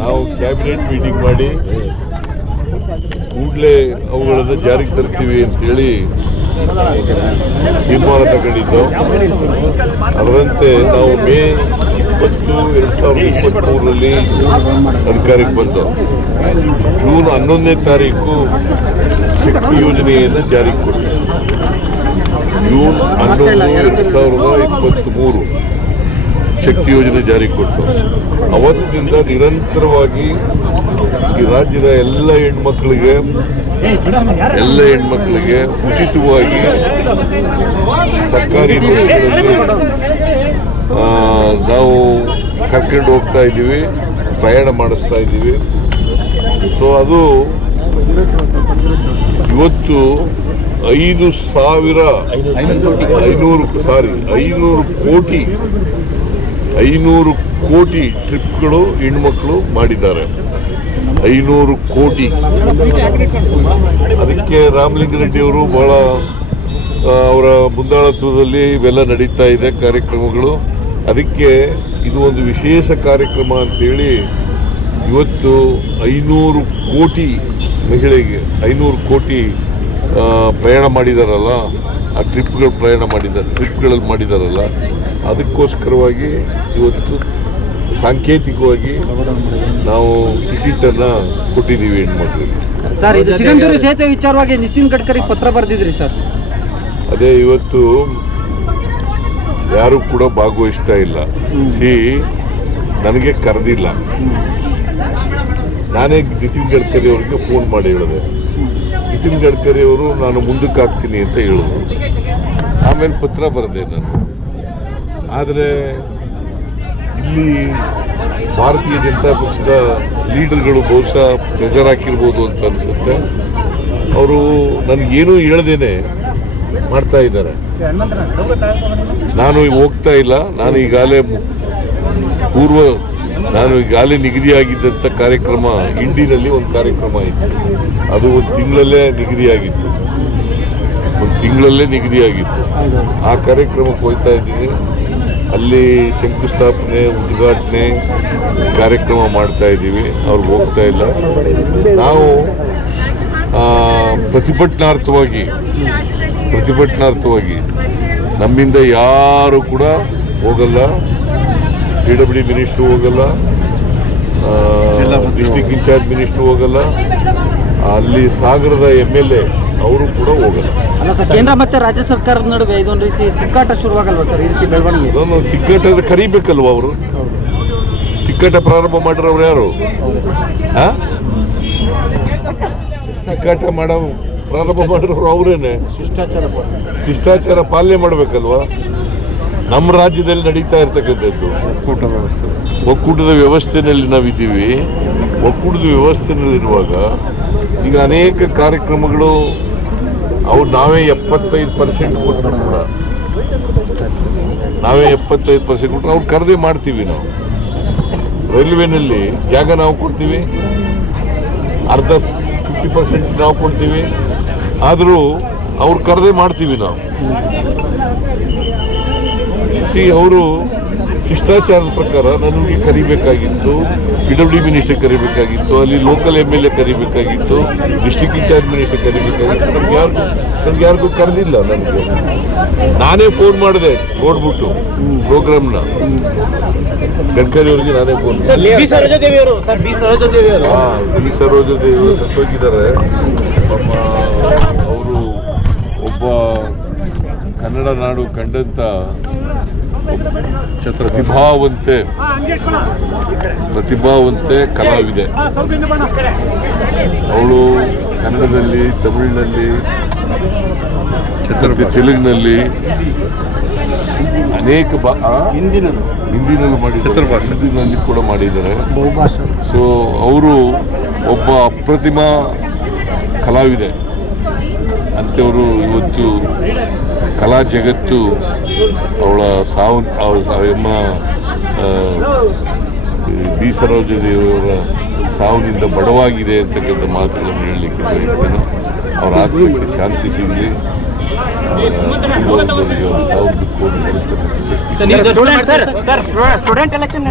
ನಾವು cabinet meeting ಮಾಡಿ ಕೂಡಲೇ ಅವುಗಳನ್ನು ಜಾರಿಗೆ ತರ್ತೀವಿ ಅಂತೇಳಿ ತೀರ್ಮಾನ ತಗೊಂಡಿದ್ದು ಅದರಂತೆ ನಾವು ಮೇ ಇಪ್ಪತ್ತು ಎರಡು ಸಾವಿರದ ಇಪ್ಪತ್ತ್ಮೂರರಲ್ಲಿ ಅಧಿಕಾರಕ್ಕೆ ಬಂದು ಜೂನ್ ಹನ್ನೊಂದನೇ ತಾರೀಕು ಶಕ್ತಿ ಯೋಜನೆಯನ್ನು ಜಾರಿಗೆ ಕೊಟ್ಟು ಜೂನ್ ಹನ್ನೊಂದು ಎರಡು ಸಾವಿರದ ಇಪ್ಪತ್ತ್ಮೂರು ಶಕ್ತಿ ಯೋಜನೆ ಜಾರಿಗೆ ಕೊಟ್ಟು ಅವತ್ತಿನಿಂದ ನಿರಂತರವಾಗಿ ಈ ರಾಜ್ಯದ ಎಲ್ಲ ಹೆಣ್ಮಕ್ಳಿಗೆ ಎಲ್ಲ ಹೆಣ್ಮಕ್ಳಿಗೆ ಉಚಿತವಾಗಿ ಸರ್ಕಾರಿ ನಾವು ಕರ್ಕೊಂಡು ಹೋಗ್ತಾ ಇದ್ದೀವಿ ಪ್ರಯಾಣ ಮಾಡಿಸ್ತಾ ಇದ್ದೀವಿ ಸೊ ಅದು ಇವತ್ತು ಐದು ಸಾವಿರ ಐನೂರು ಸಾರಿ ಐನೂರು ಕೋಟಿ ಐನೂರು ಕೋಟಿ ಟ್ರಿಪ್ಗಳು ಹೆಣ್ಮಕ್ಳು ಮಾಡಿದ್ದಾರೆ ಐನೂರು ಕೋಟಿ ಅದಕ್ಕೆ ರಾಮಲಿಂಗ ರೆಡ್ಡಿಯವರು ಬಹಳ ಅವರ ಮುಂದಾಳತ್ವದಲ್ಲಿ ಇವೆಲ್ಲ ನಡೀತಾ ಇದೆ ಕಾರ್ಯಕ್ರಮಗಳು ಅದಕ್ಕೆ ಇದು ಒಂದು ವಿಶೇಷ ಕಾರ್ಯಕ್ರಮ ಅಂತೇಳಿ ಇವತ್ತು ಐನೂರು ಕೋಟಿ ಮಹಿಳೆಗೆ ಐನೂರು ಕೋಟಿ ಪ್ರಯಾಣ ಮಾಡಿದಾರಲ್ಲ ಆ ಟ್ರಿಪ್ಗಳು ಪ್ರಯಾಣ ಮಾಡಿದ್ದಾರೆ ಟ್ರಿಪ್ಗಳಲ್ಲಿ ಮಾಡಿದಾರಲ್ಲ ಅದಕ್ಕೋಸ್ಕರವಾಗಿ ಇವತ್ತು ಸಾಂಕೇತಿಕವಾಗಿ ನಾವು ಅನ್ನ ಕೊಟ್ಟಿದ್ದೀವಿ ಹೆಣ್ಮಕ್ಳಿಗೆ ಸರ್ ವಿಚಾರವಾಗಿ ನಿತಿನ್ ಗಡ್ಕರಿ ಪತ್ರ ಬರೆದಿದ್ರಿ ಸರ್ ಅದೇ ಇವತ್ತು ಯಾರು ಕೂಡ ಭಾಗವಹಿಸ್ತಾ ಇಲ್ಲ ಸಿ ನನಗೆ ಕರೆದಿಲ್ಲ ನಾನೇ ನಿತಿನ್ ಗಡ್ಕರಿ ಅವ್ರಿಗೆ ಫೋನ್ ಮಾಡಿ ಹೇಳಿದೆ ನಿತಿನ್ ಗಡ್ಕರಿ ಅವರು ನಾನು ಮುಂದಕ್ಕೆ ಹಾಕ್ತೀನಿ ಅಂತ ಹೇಳಿದ್ರು ಆಮೇಲೆ ಪತ್ರ ಬರೆದೆ ನಾನು ಆದರೆ ಇಲ್ಲಿ ಭಾರತೀಯ ಜನತಾ ಪಕ್ಷದ ಲೀಡರ್ಗಳು ಬಹುಶಃ ಪ್ರೆಜರ್ ಹಾಕಿರ್ಬೋದು ಅಂತ ಅನಿಸುತ್ತೆ ಅವರು ನನಗೇನೂ ಹೇಳ್ದೇನೆ ಮಾಡ್ತಾ ಇದ್ದಾರೆ ನಾನು ಹೋಗ್ತಾ ಇಲ್ಲ ನಾನು ಈಗಾಗಲೇ ಪೂರ್ವ ನಾನು ಈಗಾಗಲೇ ನಿಗದಿಯಾಗಿದ್ದಂಥ ಕಾರ್ಯಕ್ರಮ ಇಂಡಿನಲ್ಲಿ ಒಂದು ಕಾರ್ಯಕ್ರಮ ಇತ್ತು ಅದು ಒಂದು ತಿಂಗಳಲ್ಲೇ ನಿಗದಿಯಾಗಿತ್ತು ಒಂದು ತಿಂಗಳಲ್ಲೇ ನಿಗದಿಯಾಗಿತ್ತು ಆ ಕಾರ್ಯಕ್ರಮಕ್ಕೆ ಹೋಗ್ತಾ ಇದ್ದೀನಿ ಅಲ್ಲಿ ಶಂಕುಸ್ಥಾಪನೆ ಉದ್ಘಾಟನೆ ಕಾರ್ಯಕ್ರಮ ಮಾಡ್ತಾ ಇದ್ದೀವಿ ಅವ್ರಿಗೆ ಹೋಗ್ತಾ ಇಲ್ಲ ನಾವು ಪ್ರತಿಭಟನಾರ್ಥವಾಗಿ ಪ್ರತಿಭಟನಾರ್ಥವಾಗಿ ನಮ್ಮಿಂದ ಯಾರು ಕೂಡ ಹೋಗಲ್ಲ ಪಿ ಡಬ್ಲ್ಯೂ ಮಿನಿಸ್ಟ್ರು ಹೋಗಲ್ಲ ಡಿಸ್ಟಿಕ್ ಇನ್ಚಾರ್ಜ್ ಮಿನಿಸ್ಟ್ರು ಹೋಗಲ್ಲ ಅಲ್ಲಿ ಸಾಗರದ ಎಮ್ ಎಲ್ ಎ ಅವರು ಕೂಡ ಹೋಗಲ್ಲ ಕೇಂದ್ರ ಮತ್ತೆ ರಾಜ್ಯ ಸರ್ಕಾರದ ನಡುವೆ ಇದೊಂದು ರೀತಿ ತಿಕ್ಕಾಟ ಶುರುವಾಗಲ್ವಾ ಸರ್ ಈ ರೀತಿ ಬೆಳವಣಿಗೆ ಇದೊಂದು ತಿಕ್ಕಾಟ ಕರಿಬೇಕಲ್ವ ಅವರು ತಿಕ್ಕಾಟ ಪ್ರಾರಂಭ ಮಾಡಿರೋರು ಯಾರು ತಿಕ್ಕಾಟ ಮಾಡೋ ಪ್ರಾರಂಭ ಮಾಡಿರೋರು ಅವರೇನೆ ಶಿಷ್ಟಾಚಾರ ಶಿಷ್ಟಾಚಾರ ಪಾಲನೆ ಮಾಡಬೇಕಲ್ವಾ ನಮ್ಮ ರಾಜ್ಯದಲ್ಲಿ ನಡೀತಾ ಇರ್ತಕ್ಕಂಥದ್ದು ಒಕ್ಕೂಟ ವ್ಯವಸ್ಥೆ ಒಕ್ಕೂಟದ ವ್ಯವಸ್ಥೆಯಲ್ಲಿ ನಾವಿದ್ದೀವಿ ಒಕ್ಕೂಟದ ವ್ಯವಸ್ಥೆಯಲ್ಲಿರುವಾಗ ಈಗ ಅನೇಕ ಕಾರ್ಯಕ್ರಮಗಳು ಅವು ನಾವೇ ಎಪ್ಪತ್ತೈದು ಪರ್ಸೆಂಟ್ ಕೊಟ್ಟರು ಕೂಡ ನಾವೇ ಎಪ್ಪತ್ತೈದು ಪರ್ಸೆಂಟ್ ಕೊಟ್ಟರು ಅವ್ರು ಕರೆದೇ ಮಾಡ್ತೀವಿ ನಾವು ರೈಲ್ವೆನಲ್ಲಿ ಜಾಗ ನಾವು ಕೊಡ್ತೀವಿ ಅರ್ಧ ಫಿಫ್ಟಿ ಪರ್ಸೆಂಟ್ ನಾವು ಕೊಡ್ತೀವಿ ಆದರೂ ಅವ್ರು ಕರೆದೇ ಮಾಡ್ತೀವಿ ನಾವು ಸಿ ಅವರು ಶಿಷ್ಟಾಚಾರದ ಪ್ರಕಾರ ನನಗೆ ಕರಿಬೇಕಾಗಿತ್ತು ಪಿ ಡಬ್ಲ್ಯೂ ಮಿನಿಸ್ಟರ್ ಕರಿಬೇಕಾಗಿತ್ತು ಅಲ್ಲಿ ಲೋಕಲ್ ಎಮ್ ಎಲ್ ಎ ಕರಿಬೇಕಾಗಿತ್ತು ಡಿಸ್ಟ್ರಿಕ್ಟ್ ಇನ್ಚಾರ್ಜ್ ಮಿನಿಸ್ಟರ್ ಕರಿಬೇಕಾಗಿತ್ತು ನಮ್ಗೆ ಯಾರಿಗೂ ನಮ್ಗೆ ಯಾರಿಗೂ ಕರೆದಿಲ್ಲ ನನಗೆ ನಾನೇ ಫೋನ್ ಮಾಡಿದೆ ನೋಡ್ಬಿಟ್ಟು ಪ್ರೋಗ್ರಾಮ್ನ ಗಡ್ಕರಿ ಅವರಿಗೆ ನಾನೇ ಫೋನ್ ಬಿ ಸರೋಜದೇವಿ ಅವರು ಸಂತೋಗಿದ್ದಾರೆ ಅವರು ಒಬ್ಬ ಕನ್ನಡ ನಾಡು ಕಂಡಂತ ಪ್ರತಿಭಾವಂತೆ ಪ್ರತಿಭಾವಂತೆ ಕಲಾವಿದೆ ಅವಳು ಕನ್ನಡದಲ್ಲಿ ತಮಿಳಿನಲ್ಲಿ ಛತ್ರಪತಿ ತೆಲುಗಿನಲ್ಲಿ ಅನೇಕ ಹಿಂದಿನ ಹಿಂದಿನಲ್ಲೂ ಮಾಡಿ ಹಿಂದಿನಲ್ಲಿ ಕೂಡ ಮಾಡಿದ್ದಾರೆ ಸೊ ಅವರು ಒಬ್ಬ ಅಪ್ರತಿಮ ಕಲಾವಿದೆ ಅಂಥವರು ಇವತ್ತು ಕಲಾ ಜಗತ್ತು ಅವಳ ಸಾವು ಅವಳ ಬಿ ಸರೋಜದೇವರ ಸಾವಿನಿಂದ ಬಡವಾಗಿದೆ ಅಂತಕ್ಕಂಥ ಮಾತುಗಳನ್ನು ಹೇಳಲಿಕ್ಕೆ ಬಯಸ್ತೇನೆ ಅವರ ಆತ್ಮಕ್ಕೆ ಶಾಂತಿ ಸಿಗಲಿ ಸಾವಿರ ದುಃಖವನ್ನು ನಡೆಸ್ತಕ್ಕಂಥ